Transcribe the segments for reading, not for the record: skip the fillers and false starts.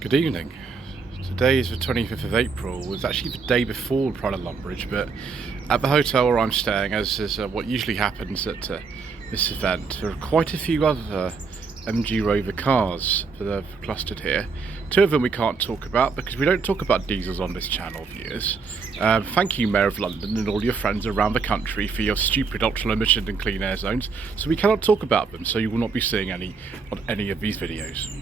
Good evening. Today is the 25th of April. It's actually the day before Pride of Longbridge, but at the hotel where I'm staying, as is what usually happens at this event, there are quite a few other MG Rover cars that are clustered here. Two of them we can't talk about because we don't talk about diesels on this channel, viewers. Thank you, Mayor of London and all your friends around the country for your stupid ultra emission and clean air zones. So we cannot talk about them, so you will not be seeing any on any of these videos.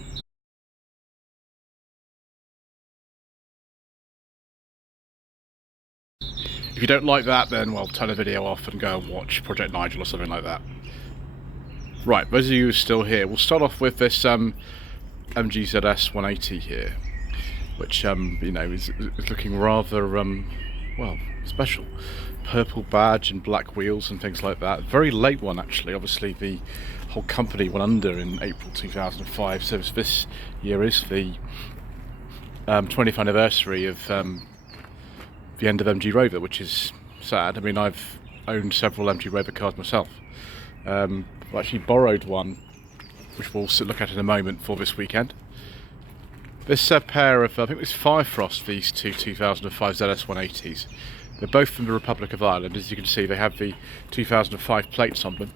If you don't like that, then, well, turn the video off and go and watch Project Nigel or something like that. Right, those of you who are still here, we'll start off with this MG ZS 180 here, which, you know, is looking rather, well, special. Purple badge and black wheels and things like that. Very late one, actually. Obviously, the whole company went under in April 2005, so this year is the 20th anniversary of the end of MG Rover, which is sad. I mean, I've owned several MG Rover cars myself. I've actually borrowed one, which we'll look at in a moment, for this weekend. This pair of, I think it's Firefrost, these two 2005 ZS 180s. They're both from the Republic of Ireland. As you can see, they have the 2005 plates on them.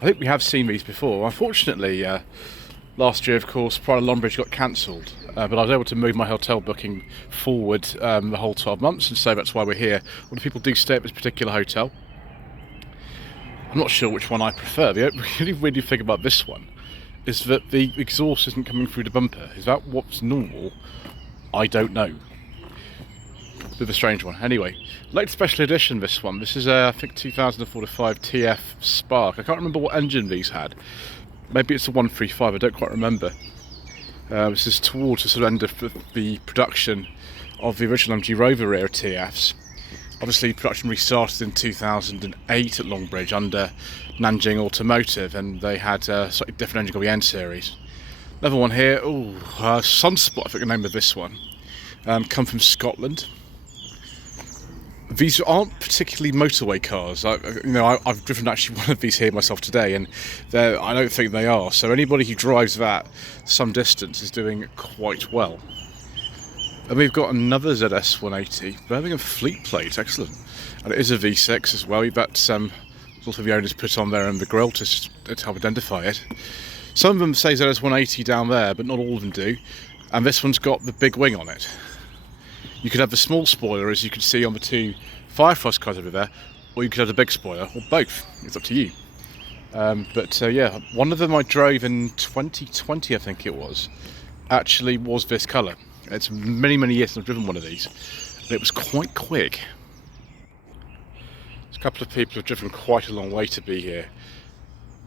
I think we have seen these before. Unfortunately, last year, of course, Pride of Longbridge got cancelled, but I was able to move my hotel booking forward the whole 12 months, and so that's why we're here. A lot of people do stay at this particular hotel. I'm not sure which one I prefer. The only weird thing about this one is that the exhaust isn't coming through the bumper. Is that what's normal? I don't know. Bit of a strange one. Anyway, late special edition, this one. This is I think 2045 TF Spark. I can't remember what engine these had. Maybe it's a 135, I don't quite remember. This is towards the sort of end of the production of the original MG Rover era TFs. Obviously, production restarted in 2008 at Longbridge under Nanjing Automotive, and they had a slightly different engine called the N series. Another one here, Sunspot, I think the name of this one. Come from Scotland. These aren't particularly motorway cars. I've driven actually one of these here myself today, and I don't think they are. So anybody who drives that some distance is doing quite well. And we've got another ZS 180, Birmingham Fleet Plate, excellent. And it is a V6 as well. That's sort of the owners put on there in the grille to help identify it. Some of them say ZS 180 down there, but not all of them do. And this one's got the big wing on it. You could have the small spoiler, as you can see on the two Firefrost cars over there, or you could have the big spoiler, or both. It's up to you. Yeah, one of them I drove in 2020, I think it was, actually was this colour. It's many, many years since I've driven one of these, and it was quite quick. There's a couple of people who've driven quite a long way to be here.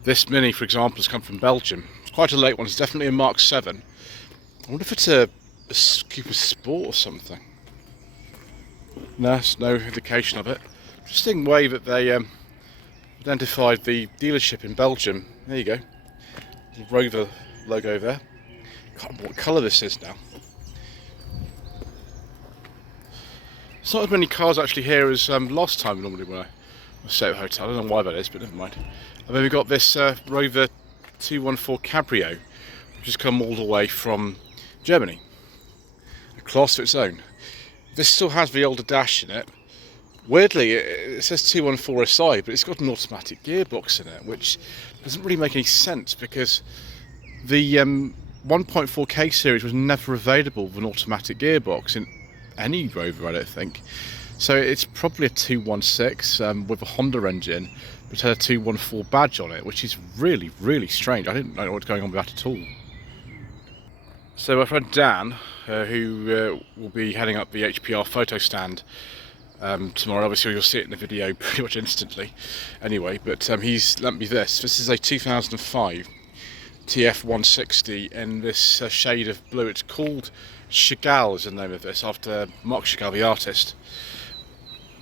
This Mini, for example, has come from Belgium. It's quite a late one. It's definitely a Mark 7. I wonder if it's a Coupes Sport or something. No, there's no indication of it. Interesting way that they identified the dealership in Belgium. There you go. The Rover logo there. Can't remember what colour this is now. It's not as many cars actually here as last time normally when I stay at the hotel. I don't know why that is, but never mind. And then we've got this Rover 214 Cabrio, which has come all the way from Germany. A class of its own. This still has the older dash in it. Weirdly, it says 214 aside, but it's got an automatic gearbox in it, which doesn't really make any sense because the 1.4K series was never available with an automatic gearbox in any Rover, I don't think. So it's probably a 216 with a Honda engine, but had a 214 badge on it, which is really, really strange. I didn't know what's going on with that at all. So my friend Dan, who will be heading up the HPR photo stand tomorrow, obviously you'll see it in the video pretty much instantly anyway, but he's lent me this. This is a 2005 TF 160 in this shade of blue. It's called Chagall is the name of this, after Marc Chagall, the artist.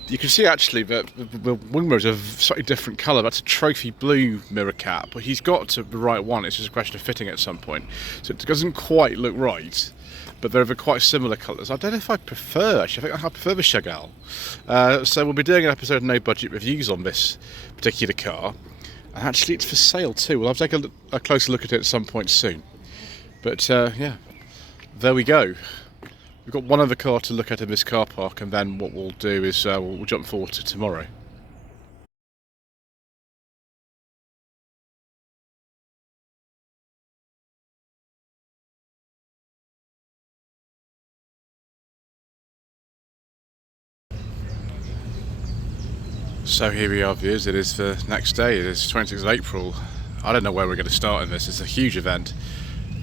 You can see actually that the wing mirrors are a slightly different colour. That's a trophy blue mirror cap, but he's got to the right one. It's just a question of fitting at some point. So it doesn't quite look right, but they're quite similar colours. I don't know if I prefer, actually. I think I prefer the Chagall. So we'll be doing an episode of No Budget Reviews on this particular car. And actually it's for sale too. We'll have to take a closer look at it at some point soon. But yeah, There we go. We've got one other car to look at in this car park, and then what we'll do is we'll jump forward to tomorrow. So here we are, viewers. It is the next day. It is 26th of April. I don't know where we're going to start in this. It's a huge event.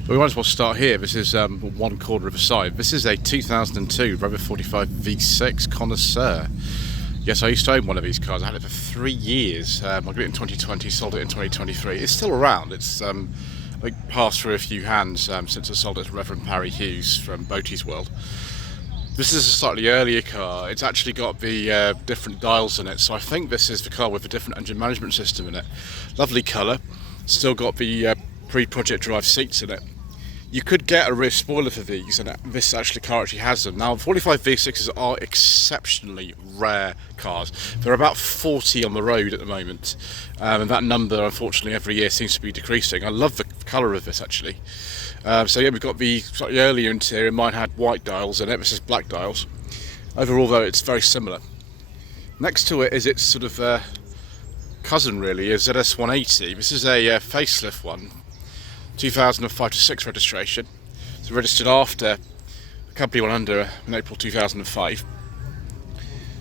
But we might as well start here. This is one corner of the side. This is a 2002 Rover 45 V6 Connoisseur. Yes, I used to own one of these cars. I had it for 3 years. I got it in 2020, sold it in 2023. It's still around. It's I think passed through a few hands since I sold it to Reverend Parry Hughes from Boaty's World. This is a slightly earlier car. It's actually got the different dials in it, so I think this is the car with a different engine management system in it. Lovely colour. Still got the pre-project drive seats in it. You could get a rear spoiler for these, and this car actually has them. Now, 45 V6s are exceptionally rare cars. There are about 40 on the road at the moment, and that number, unfortunately, every year seems to be decreasing. I love the colour of this, actually. So yeah, we've got the slightly earlier interior. Mine had white dials in it. This is black dials. Overall, though, it's very similar. Next to it is its sort of cousin, really, a ZS180. This is a facelift one. 2005 to 6 registration. It's registered after the company went under in April 2005. So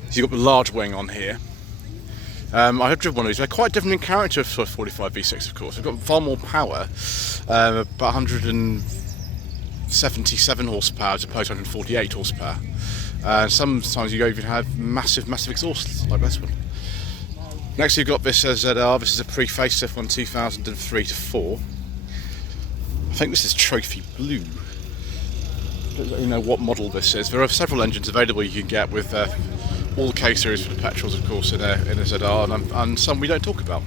you've got the large wing on here. I have driven one of these. They're quite different in character for 45 V6, of course. They've got far more power, about 177 horsepower as opposed to 148 horsepower. Sometimes you even have massive exhausts like this one. Next you've got this ZR. This is a pre-facelift one, 2003 to 4. I think this is Trophy Blue. I don't really know what model this is. There are several engines available you can get with all the K-series for the petrols, of course, in a ZR, and some we don't talk about.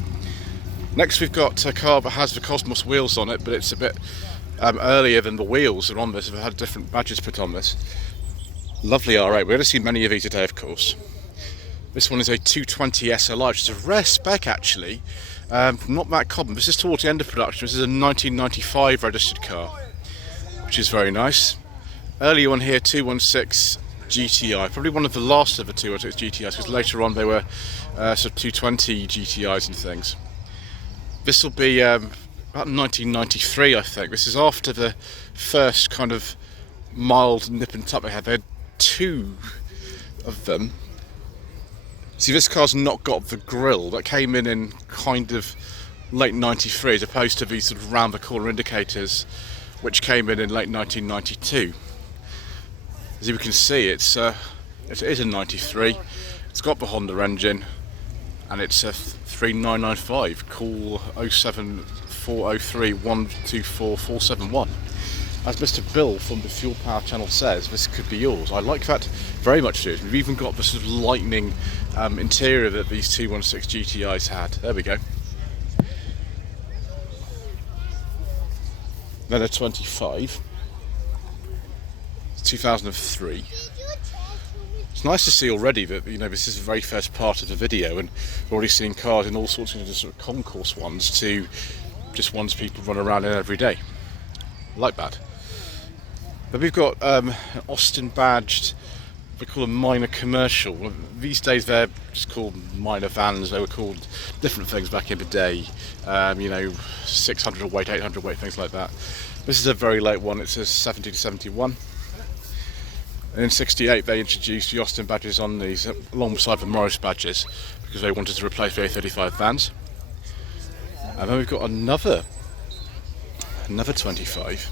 Next we've got a car that has the Cosmos wheels on it, but it's a bit earlier than the wheels are on this. They've had different badges put on this. Lovely R8. We're going to see many of these today, of course. This one is a 220 SLI, which is a rare spec, actually. Not that common. This is towards the end of production. This is a 1995 registered car, which is very nice. Earlier one here, 216 GTI, probably one of the last of the 216 GTIs, because later on they were sort of 220 GTIs and things. This will be about 1993, I think. This is after the first kind of mild nip and tuck they had. They had two of them. See, this car's not got the grille. That came in kind of late 93, as opposed to these sort of round the corner indicators, which came in late 1992. As you can see, it is a 93. It's got the Honda engine, and it's a 3995 call 07403 124 471. As Mr. Bill from the Fuel Power channel says, this could be yours. I like that very much. We've even got the sort of lightning interior that these 216 GTIs had. There we go. Then a 25. It's 2003. It's nice to see already that, you know, this is the very first part of the video, and we're already seeing cars in all sorts of sort of concourse ones to just ones people run around in every day. I like that. But we've got an Austin badged, we call them minor commercial. Well, these days they're just called minor vans. They were called different things back in the day. You know, 600 weight, 800 weight, things like that. This is a very late one. It's a 70 to 71. And in 68 they introduced the Austin badges on these alongside the Morris badges because they wanted to replace the A35 vans. And then we've got another 25.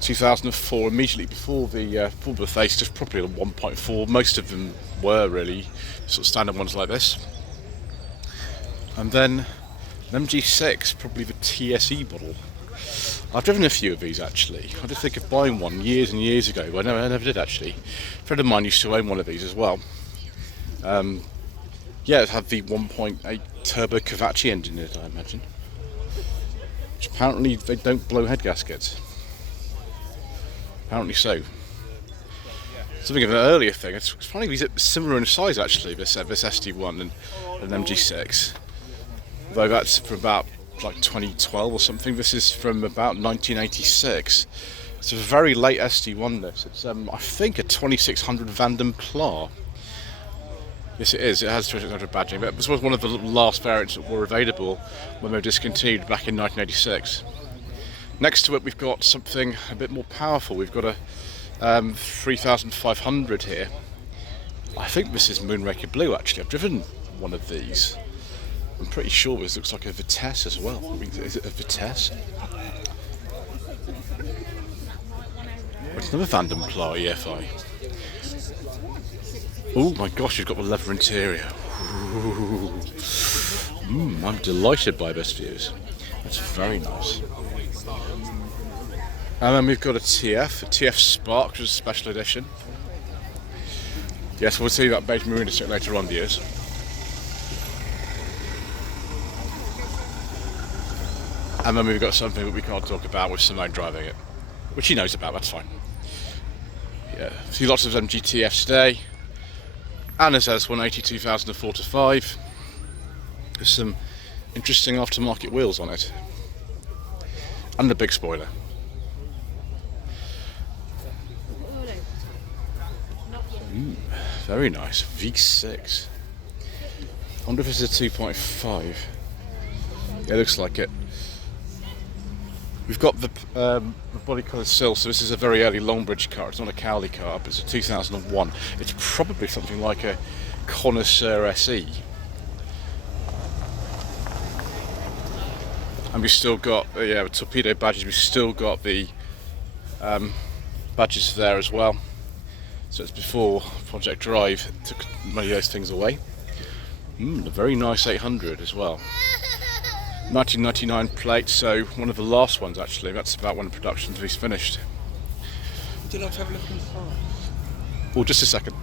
2004, immediately before the facelift, probably a 1.4. Most of them were really sort of standard ones like this. And then an MG6, probably the TSE model. I've driven a few of these actually. I did think of buying one years and years ago, but I never did actually. A friend of mine used to own one of these as well. Yeah, it had the 1.8 turbo Cavacci engine in it, I imagine. Which apparently they don't blow head gaskets. Apparently so. Something of an earlier thing. It's funny, these are similar in size actually. This ST1 and an MG6. Though that's from about like 2012 or something. This is from about 1986. It's a very late SD1 this. It's I think a 2600 Vanden Pla. Yes it is, it has 2600 badging, but this was one of the last variants that were available when they were discontinued back in 1986. Next to it we've got something a bit more powerful. We've got a 3500 here. I think this is Moonraker Blue actually. I've driven one of these. I'm pretty sure this looks like a Vitesse as well. Is it a Vitesse? It's another Vanden Pla EFI. Oh my gosh, you've got the leather interior. I'm delighted by this views. That's very nice. And then we've got a TF Spark, which is a special edition. Yes, we'll see that beige marina stick later on, viewers. And then we've got something that we can't talk about with Simone driving it, which he knows about, that's fine. Yeah, see lots of MGTFs today. And there's S180 2004-5. There's some interesting aftermarket wheels on it. And the big spoiler. Very nice. V6. I wonder if it's a 2.5. Yeah, it looks like it. We've got the body colour sill, so this is a very early Longbridge car. It's not a Cowley car, but it's a 2001. It's probably something like a Connoisseur SE. And we've still got the torpedo badges. We've still got the badges there as well. So it's before Project Drive took many of those things away. A very nice 800 as well. 1999 plate, so one of the last ones actually. That's about when production was finished. Would you like to have a look in the car? Well, just a second.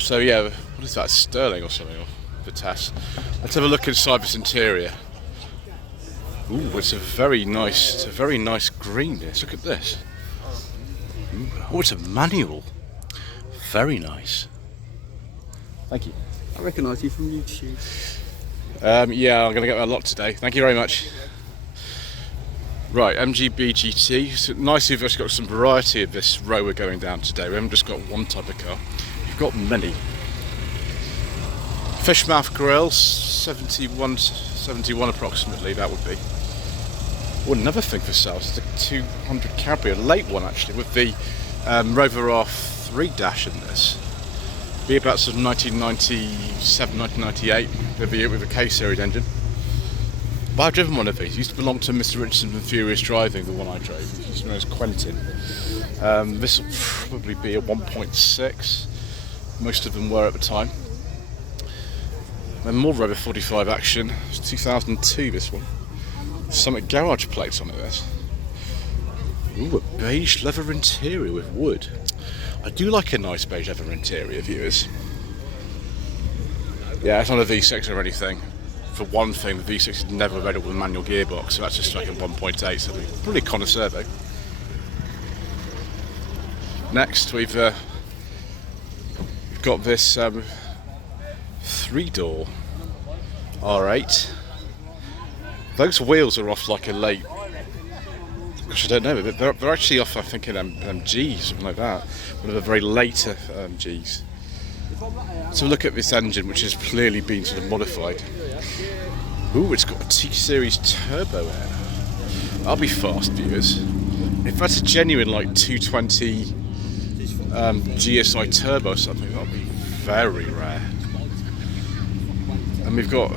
So yeah, what is that? Sterling or something, or Vitesse? Let's have a look inside this interior. Ooh, it's a very nice green. This. Look at this. Oh, it's a manual. Very nice. Thank you. I recognise you from YouTube. Yeah, I'm going to get that a lot today. Thank you very much. Right, MGB GT. So nice you've actually got some variety of this row we're going down today. We haven't just got one type of car. We've got many. Fishmouth grill, 71 approximately, that would be. Oh, another thing for sale. It's the 200 Cadbury, a late one actually, with the Rover R3 dash in this. Be about sort of 1997, 1998, with a K-series engine. But I've driven one of these. It used to belong to Mr. Richardson from Furious Driving, the one I drove. He's known as Quentin. This will probably be a 1.6. Most of them were at the time. Then more Rover 45 action. It's 2002, this one. Some garage plates on it, this. Ooh, a beige leather interior with wood. I do like a nice beige leather interior, viewers. Yeah, it's not a V6 or anything. For one thing, the V6 is never available with a manual gearbox, so that's just like a 1.8, so probably a connoisseur though. Next, we've got this 3-door R8. Those wheels are off like a late, gosh, I don't know, but they're actually off, I think, an MG, something like that. One of the very later MGs. So look at this engine, which has clearly been sort of modified. Ooh, it's got a T-Series turbo air. That'll be fast, viewers. If that's a genuine, like, 220 GSI turbo or something, that'll be very rare. And we've got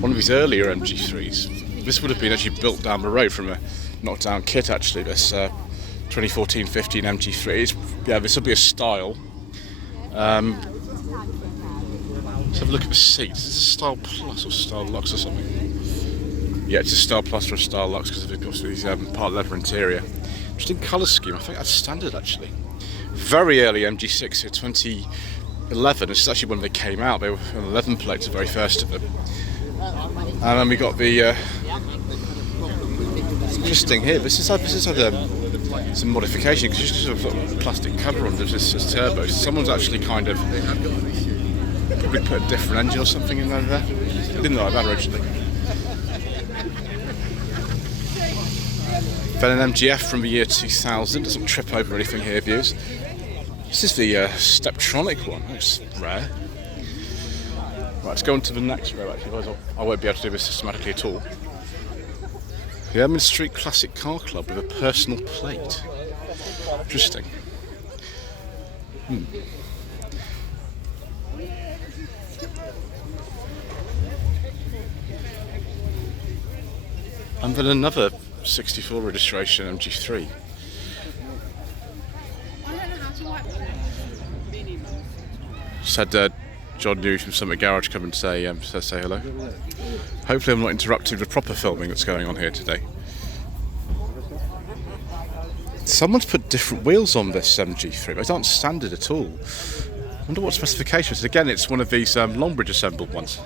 one of these earlier MG3s. This would have been actually built down the road from a knockdown kit, actually, this 2014-15 MG3. Yeah, this will be a style. Let's have a look at the seats. Is this a Style Plus or Style Lux or something? Yeah, it's a Style Plus or a Style Lux because of course these part leather interior. Interesting colour scheme. I think that's standard actually. Very early MG6 here, 2011. This is actually when they came out. They were on 11 plates, the very first of them. And then we got the interesting here. This has had some modification because you just got a plastic cover on this turbo. Someone's actually kind of probably put a different engine or something in there. didn't like that originally. Then an MGF from the year 2000. Doesn't trip over anything here, viewers. This is the Steptronic one. That's rare. Right, let's go on to the next row. Actually, otherwise I won't be able to do this systematically at all. The Edmund Street Classic Car Club with a personal plate. Interesting. And then another 64 registration MG3. Just had John News from Summit Garage come and say hello. Hopefully I'm not interrupting the proper filming that's going on here today. Someone's put different wheels on this MG3. Those aren't standard at all. I wonder what specifications. Again, it's one of these Longbridge assembled ones.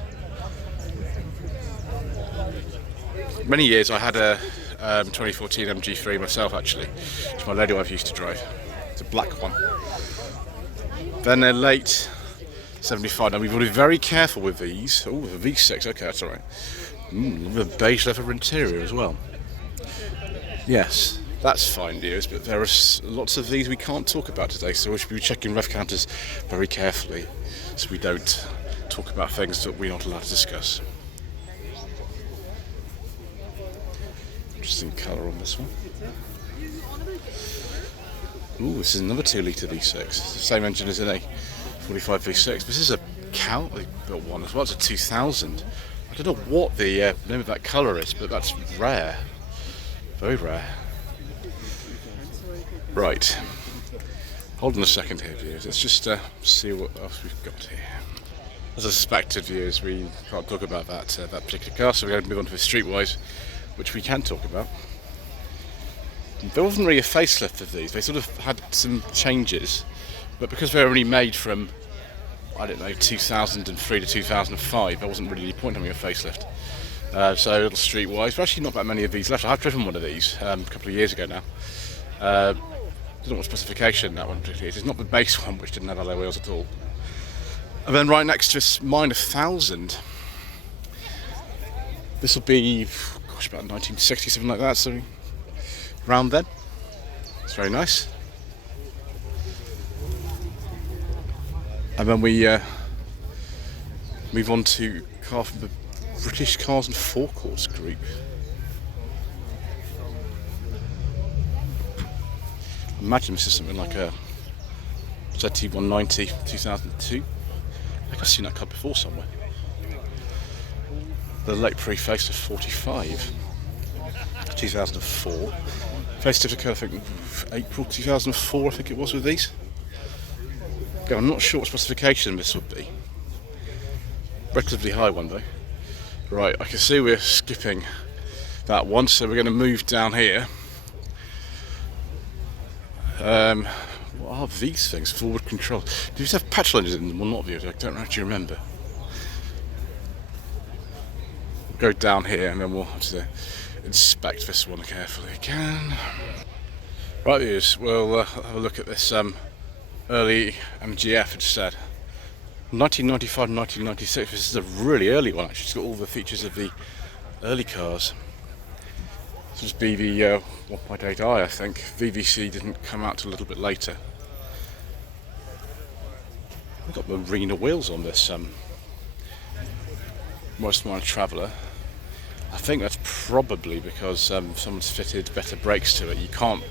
Many years I had a 2014 MG3 myself, actually, which my lady wife used to drive. It's a black one. Then they're late 75. Now we've got to be very careful with these. Oh, the V6. Okay, that's all right. The beige leather interior as well. Yes, that's fine, dears. But there are lots of these we can't talk about today, so we should be checking rev counters very carefully, so we don't talk about things that we're not allowed to discuss. Interesting colour on this one. Ooh, this is another 2-litre V6. It's the same engine as an A45 V6. This is a Coupes built one as well. It's a 2000. I don't know what the name of that colour is, but that's rare. Very rare. Right. Hold on a second here, viewers. Let's just see what else we've got here. As I suspected, viewers, we can't talk about that particular car, so we're going to move on to the Streetwise, which we can talk about. There wasn't really a facelift of these. They sort of had some changes, but because they were only made from, I don't know, 2003 to 2005, there wasn't really any point having a facelift. So a little Streetwise. There's actually not that many of these left. I have driven one of these a couple of years ago now. I don't know what specification that one particularly is. It's not the base one, which didn't have alloy wheels at all. And then right next to this, mine 1000. This will be, gosh, about 1960, something like that. So around then. It's very nice. And then we move on to a car from the British Cars and Forecourts group. I imagine this is something like a ZT190 2002. I think I've seen that car before somewhere. The late pre-facelift 45, 2004. Facelift occurred, I think, April 2004, I think it was, with these. Okay, I'm not sure what specification this would be. Relatively high one though. Right, I can see we're skipping that one, so we're going to move down here. What are these things? Forward control. Do these have petrol engines in them or not? I don't actually remember. We'll go down here and then we'll have to inspect this one carefully again. Right, viewers, we'll have a look at this early MGF instead. 1995 and 1996. This is a really early one actually. It's got all the features of the early cars. This would be the 1.8i, I think. VVC didn't come out till a little bit later. We've got marina wheels on this Modern Traveller. I think that's probably because someone's fitted better brakes to it. You can't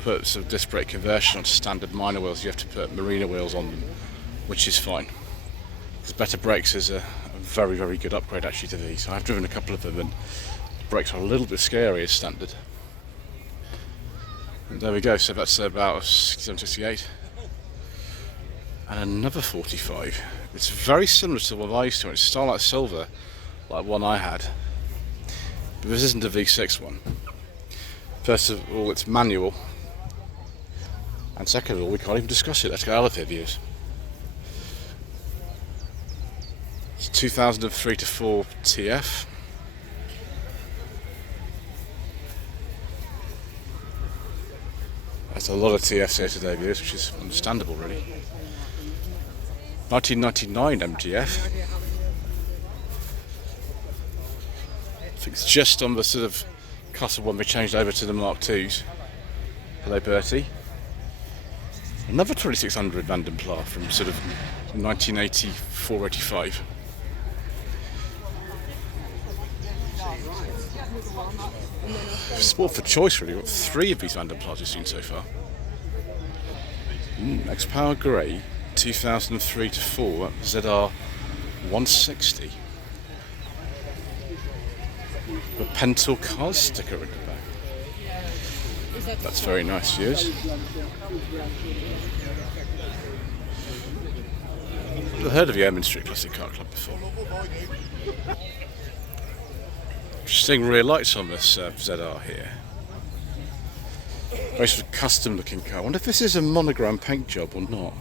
put sort of disc brake conversion on standard minor wheels. You have to put marina wheels on them, which is fine. Because better brakes is a very, very good upgrade actually to these. I've driven a couple of them and the brakes are a little bit scary as standard. And there we go, so that's about 6768. And another 45. It's very similar to what I used to. It's Starlight Silver, like one I had. But this isn't a V6 one. First of all, it's manual. And second of all, we can't even discuss it. Let's get out of here, viewers. It's 2003 to 4 TF. There's a lot of TFs here today, viewers, which is understandable, really. 1999 MGF. think it's just on the sort of cusp of when we changed over to the Mark IIs. Hello, Bertie. Another 2600 Vanden Plas from sort of 1984-85. Sport for choice, really. We've got 3 of these Vanden Plas we've seen so far. X-Power Grey, 2003 to 4, ZR 160. The Pentel card sticker in the back. That's very nice, viewers. I've heard of the Ermine Street Classic Car Club before. Just seeing rear lights on this ZR here. Very sort of custom looking car. I wonder if this is a monogram paint job or not.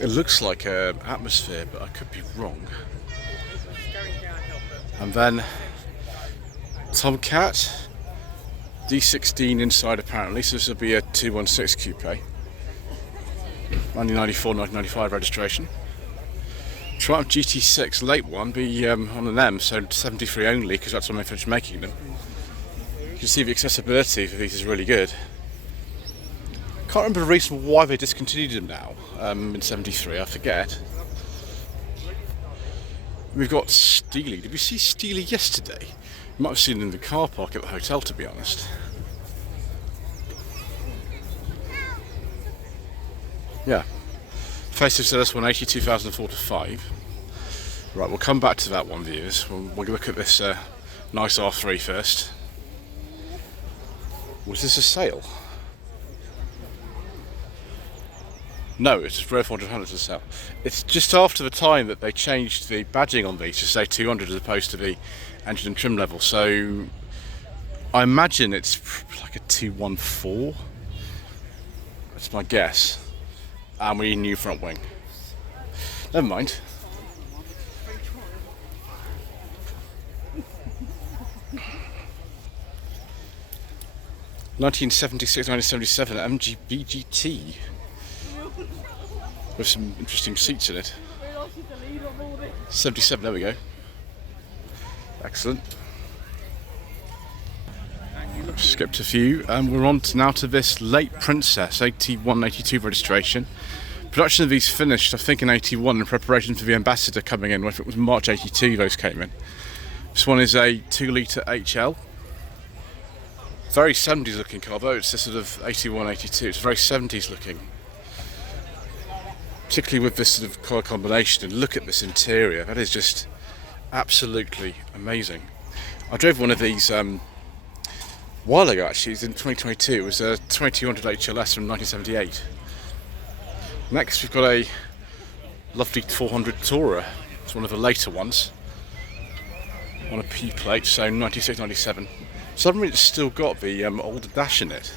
It looks like an Atmosphere, but I could be wrong. And then Tomcat D16 inside apparently, so this will be a 216 Coupe. 1994-1995 registration. Triumph GT6 late one, be on an M, so 73 only, because that's when they finished making them. You can see the accessibility for these is really good. Can't remember the reason why they discontinued them now, in 73, I forget. We've got Steely. Did we see Steely yesterday? You might have seen them in the car park at the hotel, to be honest. Yeah. Facelift ZS 180 2004 to 5. Right, we'll come back to that one, viewers. We'll look at this nice R3 first. Was this a sale? No, it's Rev 400 to sell. It's just after the time that they changed the badging on these to say 200 as opposed to the engine and trim level. So I imagine it's like a 214. That's my guess. And we need a new front wing. Never mind. (1976-1977) MG BGT with some interesting seats in it. 77. There we go. Excellent. Skipped a few, and we're on now to this late Princess 81-82 registration. Production of these finished, I think, in 81 in preparation for the Ambassador coming in. If it was March 82, those came in. This one is a 2-litre HL. Very 70s looking car, though it's a sort of 81-82. It's very 70s looking. Particularly with this sort of colour combination. And look at this interior. That is just absolutely amazing. I drove one of these a while ago, actually. It was in 2022. It was a 2200 HLS from 1978. Next, we've got a lovely 400 Tourer. It's one of the later ones. On a P plate, so 96-97. Suddenly it's still got the older dash in it.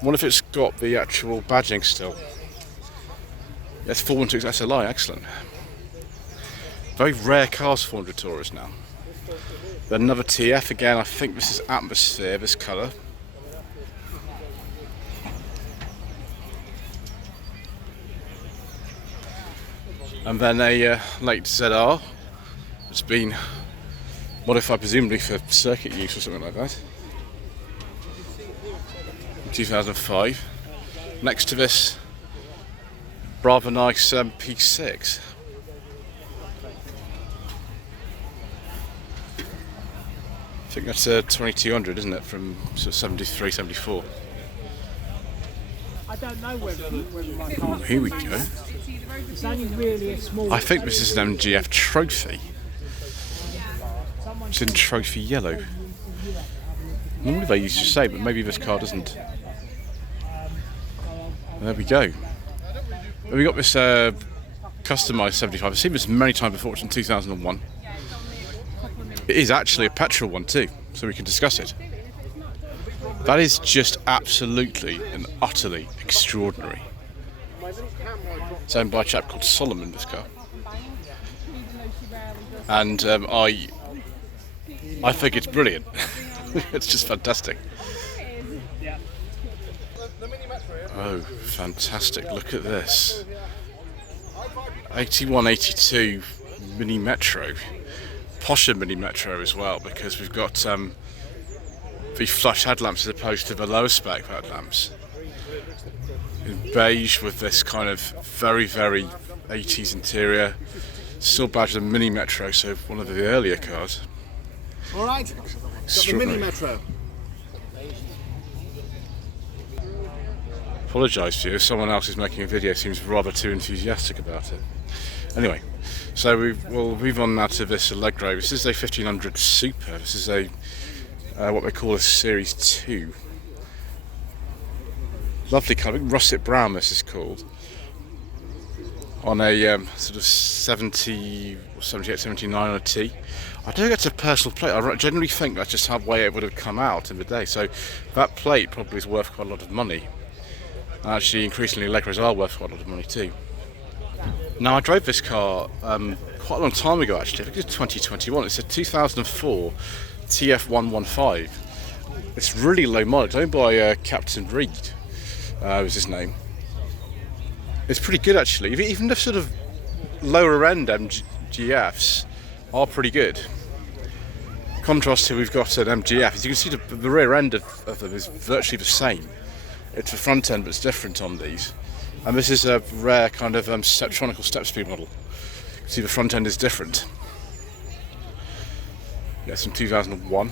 I wonder if it's got the actual badging still. Yes, 416 SLI, excellent. Very rare cars, 400 Tourers now. Then another TF again, I think this is Atmosphere, this colour. And then a late ZR. It's been modified presumably for circuit use or something like that. 2005. Next to this, rather nice P6. I think that's a 2200, isn't it, from sort of 73, 74. I don't know whether my car. Here we go. It's only really a small. I think this is an MGF trophy. It's in trophy yellow. Normally they used to say, but maybe this car doesn't. There we go. We got this customised 75. I've seen this many times before. It's in 2001. It is actually a petrol one too, so we can discuss it. That is just absolutely and utterly extraordinary. It's owned by a chap called Solomon, this car. And I think it's brilliant. It's just fantastic. Oh, fantastic. Look at this. 81-82 Mini Metro. posher mini metro as well, because we've got the flush headlamps as opposed to the lower spec headlamps in beige with this kind of very 80s interior, still badged a mini metro, so one of the earlier cars. All right, got the mini metro. Apologise to you if someone else is making a video seems rather too enthusiastic about it. Anyway, so we'll move on now to this Allegro. This is a 1500 Super. This is a what they call a Series 2. Lovely colour, russet brown this is called. On a sort of 70 or 78, 79 on a T. I don't get a personal plate. I generally think that's just how way it would have come out in the day. So that plate probably is worth quite a lot of money. Actually, increasingly Allegros are worth quite a lot of money too. Now, I drove this car quite a long time ago actually. I think it's 2021. It's a 2004 TF115. It's really low mileage, owned by Captain Reed, was his name. It's pretty good actually. Even the sort of lower end MGFs are pretty good. Contrast to we've got an MGF. As you can see, the rear end of them is virtually the same. It's the front end, but it's different on these. And this is a rare kind of Steptronical step-speed model. You can see the front end is different. Yeah, it's from 2001.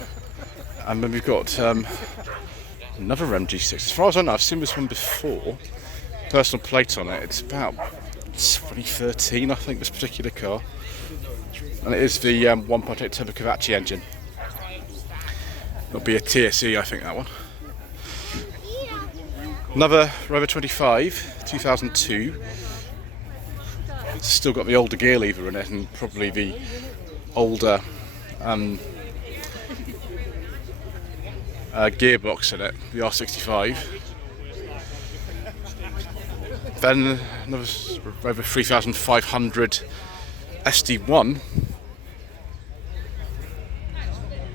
And then we've got another MG6. As far as I know, I've seen this one before. Personal plate on it. It's about 2013, I think, this particular car. And it is the 1.8 turbo Cavacci engine. It'll be a TSE, I think, that one. Another Rover 25, 2002. It's still got the older gear lever in it and probably the older gearbox in it, the R65. Then another Rover 3500 SD1.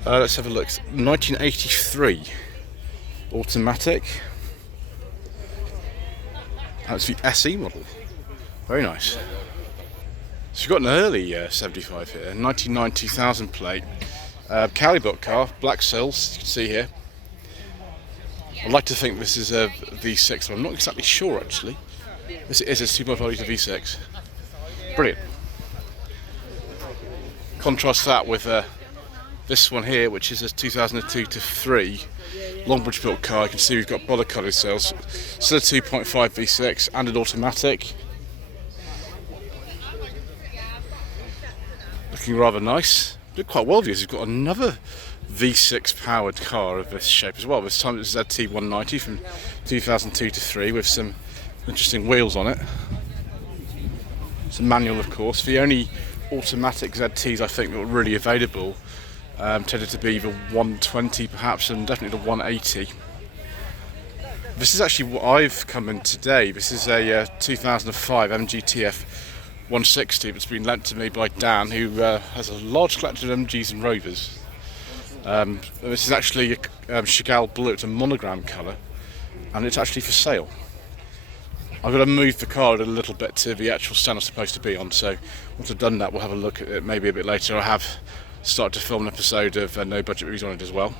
Let's have a look. 1983 automatic. That's the SE model. Very nice. So you've got an early 75 here, 1990,000 plate. Cali-built car, black sills, you can see here. I'd like to think this is a V6, but I'm not exactly sure actually. This is a 2.5 litre V6. Brilliant. Contrast that with this one here, which is a 2002 to 3 Longbridge built car. You can see we've got bollar coloured sails. Still a 2.5 V6 and an automatic. Looking rather nice. Look quite well because we've got another V6 powered car of this shape as well. This time it's a ZT190 from 2002 to 3 with some interesting wheels on it. It's a manual, of course. The only automatic ZTs I think that were really available tended to be the 120 perhaps, and definitely the 180. This is actually what I've come in today. This is a 2005 MG TF 160 that's been lent to me by Dan, who has a large collection of MGs and Rovers. This is actually a Chagall blue. It's a monogram colour and it's actually for sale. I've got to move the car a little bit to the actual stand I'm supposed to be on, so once I've done that we'll have a look at it maybe a bit later. I have started to film an episode of No Budget Reviews on it as well.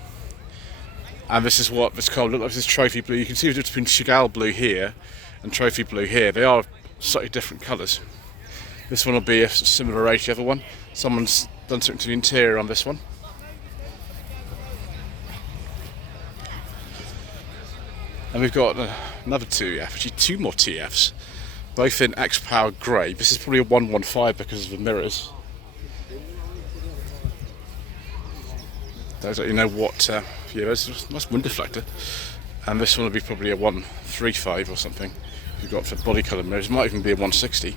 And this is what this car looks like. This is trophy blue. You can see the difference between Chagall blue here and trophy blue here. They are slightly different colours. This one will be a similar age to the other one. Someone's done something to the interior on this one. And we've got another TF, actually two more TFs, both in X-Power grey. This is probably a 115 because of the mirrors. Those that you know what, yeah, there's a nice wind deflector. And this one will be probably a 135 or something. You've got for body colour mirrors, it might even be a 160.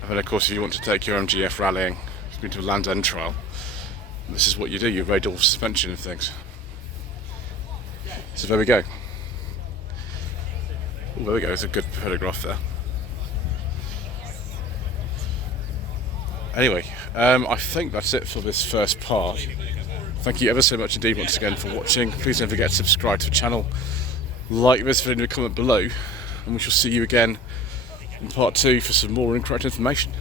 And then of course if you want to take your MGF rallying, you've been to a Land's End trial, this is what you do, you raid all suspension and things. So there we go. Oh, there we go, there's a good photograph there. Anyway, I think that's it for this first part. Thank you ever so much indeed once again for watching. Please don't forget to subscribe to the channel, like this video and comment below, and we shall see you again in part 2 for some more incorrect information.